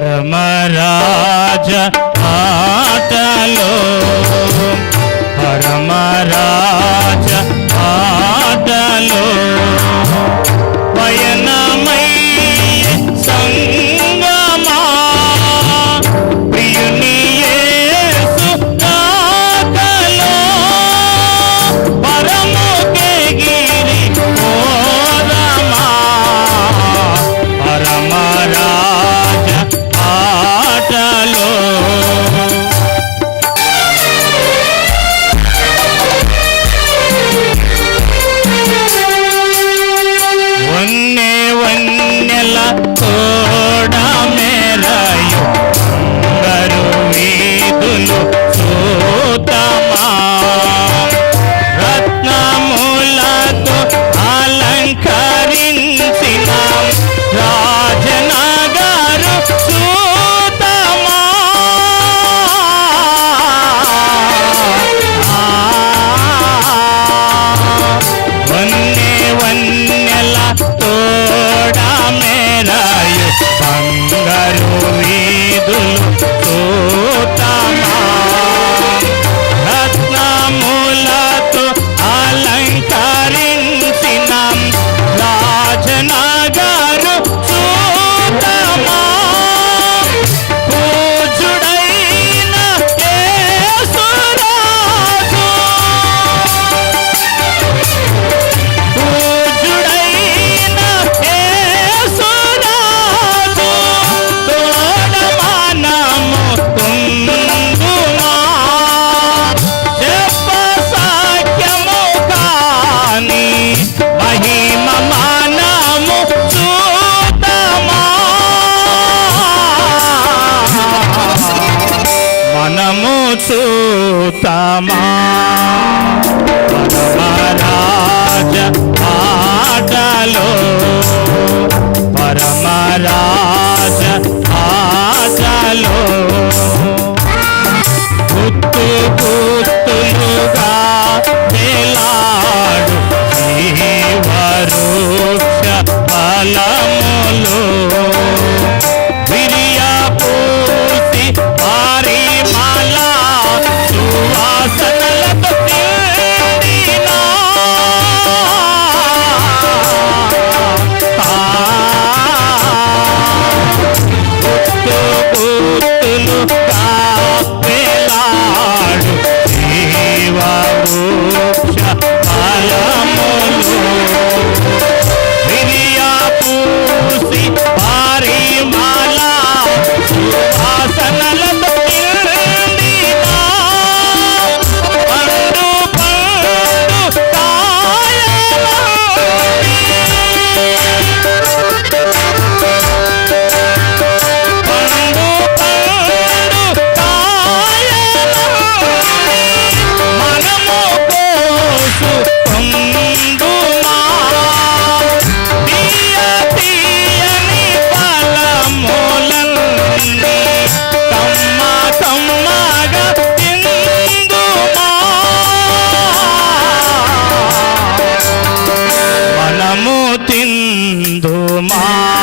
धर्मराज మనము Muslim.